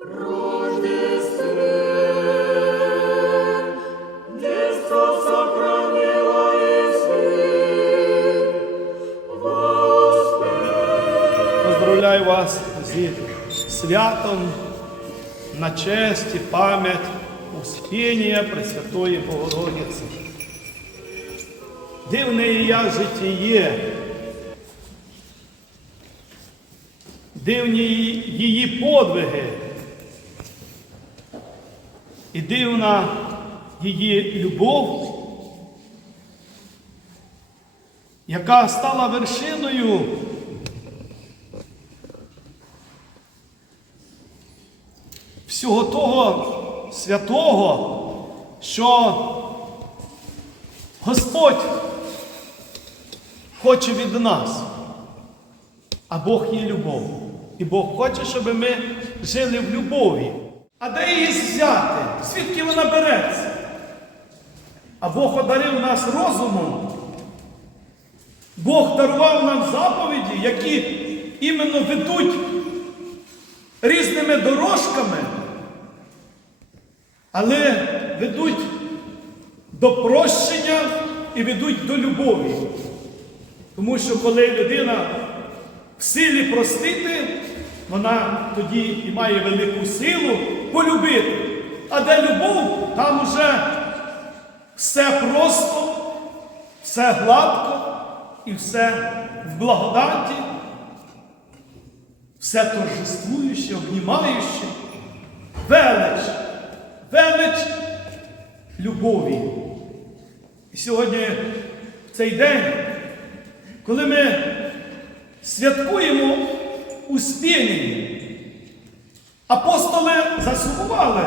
Поздравляю вас зі святом на честь і пам'ять Успіння Пресвятої Богородиці. Дивне її житіє, дивні її подвиги і дивна її любов, яка стала вершиною всього того святого, що Господь хоче від нас. А Бог є любов. І Бог хоче, щоб ми жили в любові. А де її взяти? Звідки вона береться? А Бог одарив нас розумом. Бог дарував нам заповіді, які іменно ведуть різними дорожками, але ведуть до прощення і ведуть до любові. Тому що коли людина в силі простити, вона тоді і має велику силу полюбити. А де любов, там уже все просто, все гладко і все в благодаті все торжествующе, обнімаюче, велич, велич любові. І сьогодні, в цей день, коли ми святкуємо Успіння, апостоли засумували,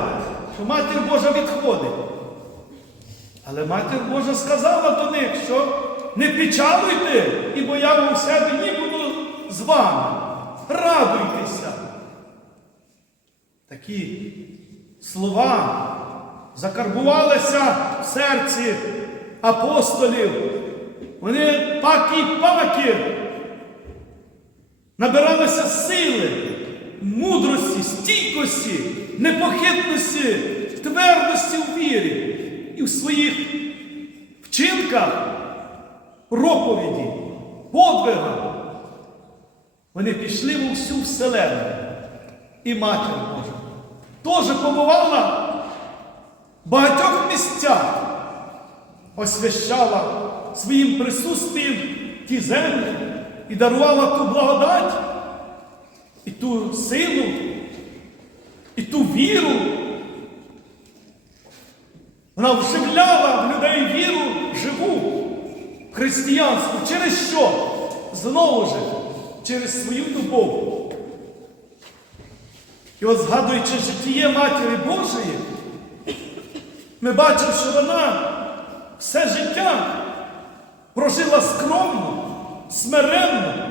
що Матір Божа відходить. Але Матір Божа сказала до них, що не печалуйте, ібо я вам все дні буду з вами. Радуйтеся. Такі слова закарбувалися в серці апостолів. Вони паки-паки набиралися сили, мудрості, стійкості, непохитності, твердості у вірі і в своїх вчинках, проповіді, подвигах. Вони пішли в усю вселену. І Матір Божа теж побувала в багатьох місцях, освящала своїм присутствієм ті землі і дарувала ту благодать, ту силу, і ту віру. Вона вживляла в людей віру живу, християнську. Через що? Знову ж, через свою любов. І от згадуючи життєє Матері Божої, ми бачимо, що вона все життя прожила скромно, смиренно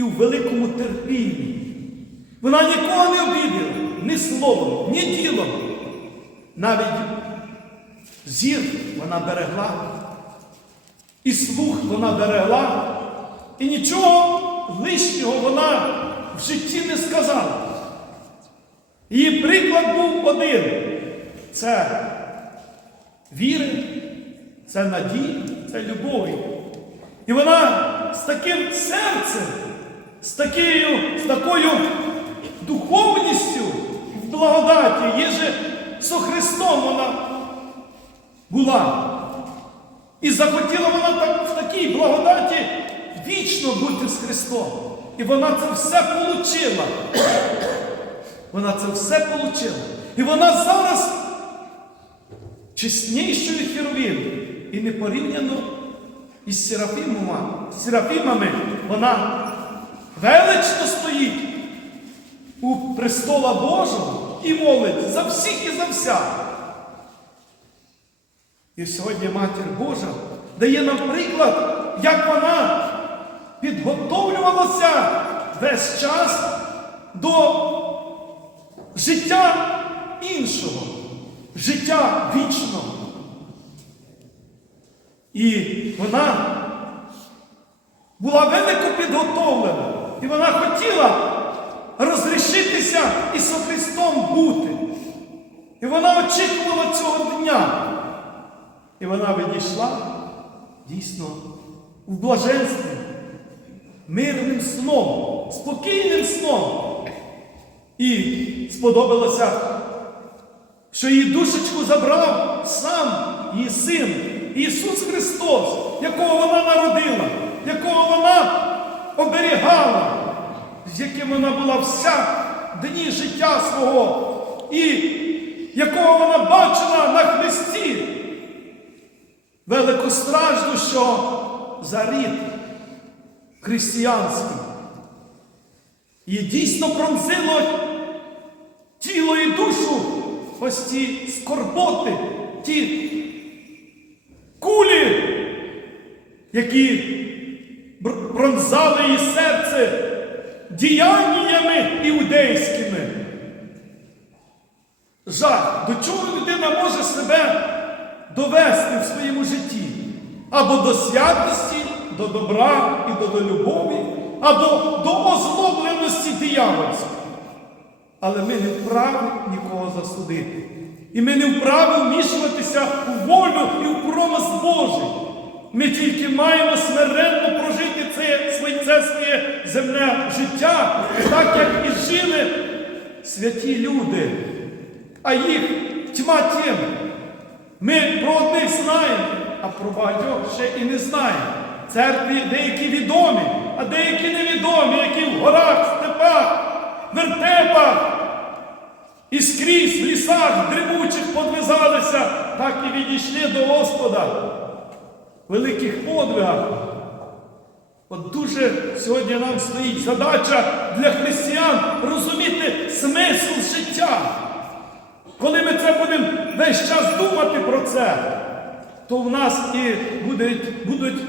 і у великому терпінні. Вона нікого не обідала ні словом, ні ділом. Навіть зір вона берегла, і слух вона берегла, і нічого лишнього вона в житті не сказала. Її приклад був один. Це віри, це надії, це любові. І вона з таким серцем, з, такою, з такою духовністю в благодаті, є же со Христом вона була. І захотіла вона так, в такій благодаті вічно бути з Христом. І вона це все получила. Вона це все получила. І вона зараз чеснішою херовим. І не порівняно із. Серафімами вона велично стоїть у престола Божого і молить за всіх і за вся. І сьогодні Матір Божа дає нам приклад, як вона підготовлювалася весь час до життя іншого, життя вічного. І вона була велико підготовлена, і вона хотіла розрішити зустрітися із Христом бути. І вона очікувала цього дня. І вона відійшла дійсно в блаженстві, мирним сном, спокійним сном. І сподобалося, що її душечку забрав сам її син Ісус Христос, якого вона народила, якого вона оберігала, з яким вона була вся дні життя свого, і якого вона бачила на Христі. Великостражду, що за рід християнський. Її дійсно пронзило тіло і душу ось ті скорботи, ті кулі, які пронзали її серце діяннями іудейськими. Жах, до чого людина може себе довести в своєму житті? Або до святості, до добра і до, до любові, або до озлобленості диявольської. Але ми не вправі нікого засудити. І ми не вправі вмішуватися у волю і в промис Божий. Ми тільки маємо смиренно прожити це своє земне життя, так як і жили святі люди, а їх тьма тем. Ми про одних знаємо, а про багатьох ще і не знаємо. Церкві деякі відомі, а деякі невідомі, які в горах, степах, вертепах і скрізь в лісах дрімучих подвизалися, так і відійшли до Господа. в Великих подвигах. От дуже сьогодні нам стоїть задача для християн розуміти смисл життя. Коли ми це будемо весь час думати про це, то в нас і будуть, будуть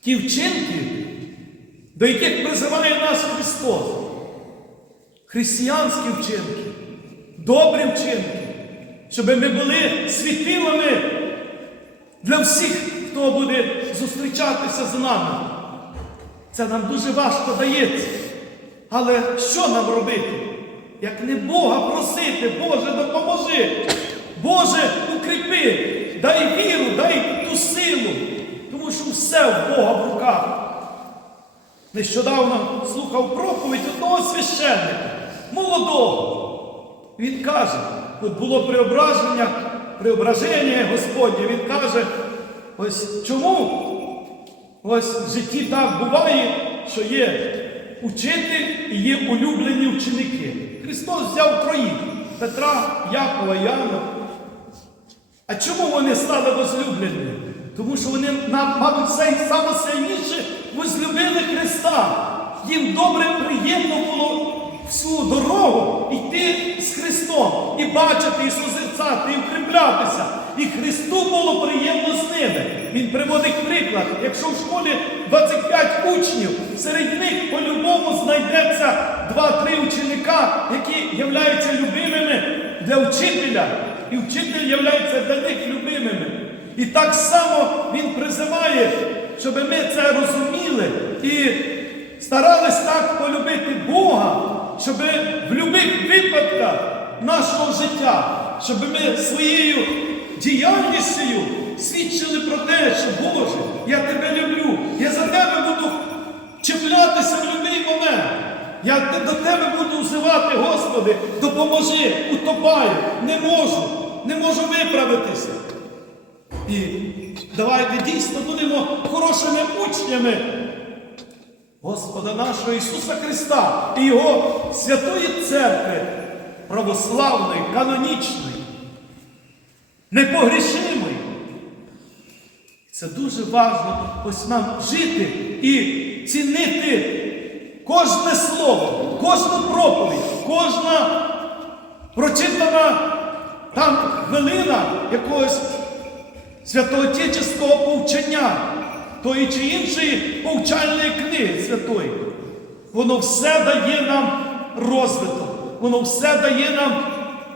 ті вчинки, до яких призиває нас Христос. Християнські вчинки, добрі вчинки, щоб ми були світилами для всіх, хто буде зустрічатися з нами. Це нам дуже важко дається. Але що нам робити? Як не Бога просити, Боже, допоможи, Боже, укріпи, дай віру, дай ту силу, тому що все в Бога в руках. Нещодавно слухав проповідь одного священника, молодого. Він каже, тут було преображення, преображення Господнє. Він каже, ось чому ось в житті так буває, що є учитель і є улюблені ученики. Христос взяв троїх Петра, Якова, Яна. А чому вони стали возлюбленими? Тому що вони, мабуть, саме возлюбили Христа. Їм добре, приємно було всю дорогу йти з Христом і бачити, і созерцати, і укріплятися. І Христу було приємно з ними. Він приводить приклад. Якщо в школі 25 учнів, серед них по-любому знайдеться 2-3 ученика, які являються любимими для вчителя. І вчитель являється для них любимими. І так само він призиває, щоб ми це розуміли і старались так полюбити Бога, щоб в будь-яких випадках нашого життя, щоб ми своєю діяльністю свідчили про те, що Боже, я тебе люблю, я за тебе буду чіплятися в будь-який момент. Я до тебе буду взивати, Господи, допоможи, утопаю, не можу, не можу виправитися. І давайте дійсно будемо хорошими учнями Господа нашого Ісуса Христа і Його святої церкви, православної, канонічної, непогрішимої. Це дуже важливо ось нам жити і цінити кожне слово, кожну проповідь, кожна прочитана там хвилина якогось святоотеческого повчання, тої чи іншої повчальної книги святої. Воно все дає нам розвиток, воно все дає нам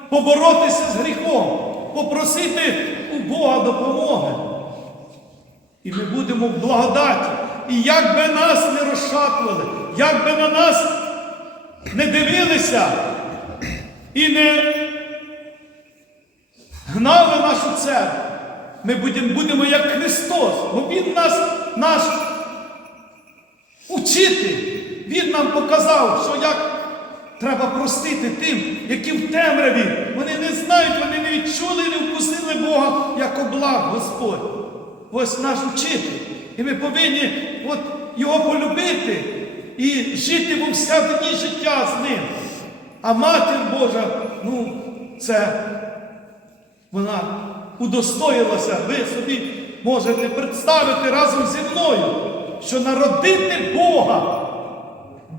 поборотися з гріхом, попросити у Бога допомоги. І ми будемо в благодаті. І як би нас не розшатували, як би на нас не дивилися і не гнали нашу церкву. Ми будемо, як Христос, бо Він нас, наш учитель. Він нам показав, що як треба простити тим, які в темряві. Вони не знають, вони не відчули, не вкусили Бога як облаг Господь. Ось наш учитель. І ми повинні от, його полюбити і жити во вся дні життя з ним. А Матір Божа, ну, це вона удостоїлася, ви собі можете представити разом зі мною, що народити Бога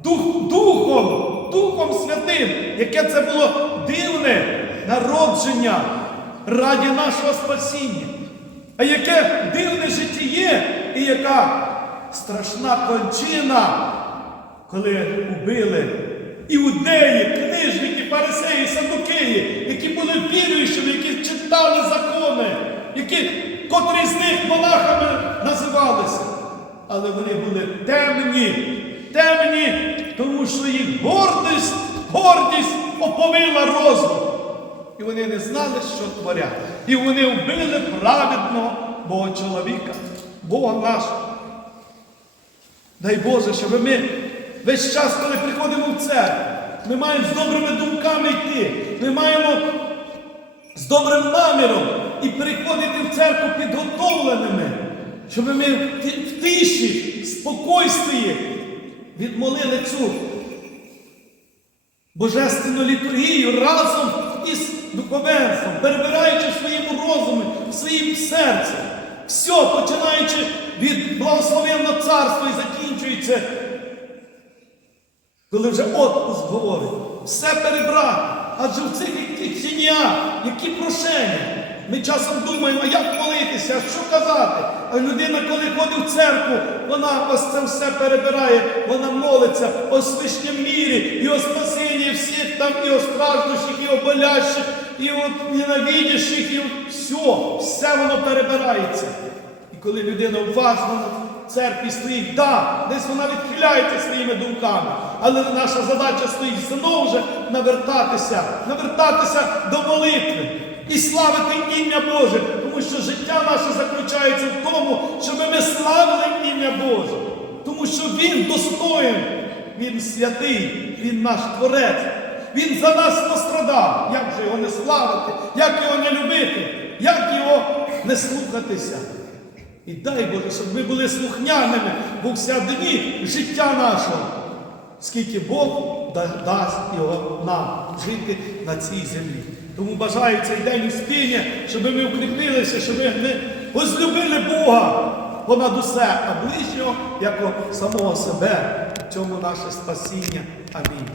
Дух, Духом, Духом Святим, яке це було дивне народження раді нашого спасіння. А яке дивне життєє і яка страшна кончина, коли убили іудеї, книжники, фарисеї, садукеї, які були віруючими, які читали закони, які, котрі з них монахами називалися. Але вони були темні, темні, тому що їх гордість, гордість оповила розум. І вони не знали, що творять. І вони вбили праведного Бога чоловіка, Бога нашого. Дай Боже, щоб ми весь час, коли приходимо в церкву, ми маємо з добрими думками йти, ми маємо з добрим наміром і приходити в церкву підготовленими, щоб ми в ти- в тиші, спокойствії відмолили цю божественну літургію разом із духовенством, перебираючи в своєму розумі, в своїм серці. Все, починаючи від благословенного царства і закінчується, коли вже отпуск говорить. Все перебрати. Адже в цих яких які прошення. Ми часом думаємо, як молитися, що казати. А людина, коли ходить в церкву, вона ось це все перебирає, вона молиться о свишнім мірі, і о спасенні всіх там, і о страждущих, і о болящих, і о ненавидящих, і все, все воно перебирається. І коли людина уважна в церкві стоїть, да, десь вона відхиляється своїми думками, але наша задача стоїть знову ж навертатися, навертатися до молитви і славити ім'я Боже, тому що життя наше заключається в тому, щоб ми славили ім'я Боже, тому що Він достоїн, Він святий, Він наш Творець. Він за нас пострадав. Як же його не славити, як його не любити, як його не слухатися? І дай Боже, щоб ми були слухняними в вся дні життя нашого, скільки Бог да- дасть його нам жити на цій землі. Тому бажаю цей день успіння, щоб ми укріпилися, щоб ми возлюбили Бога понад усе, а ближнього, як самого себе. В цьому наше спасіння. Амінь.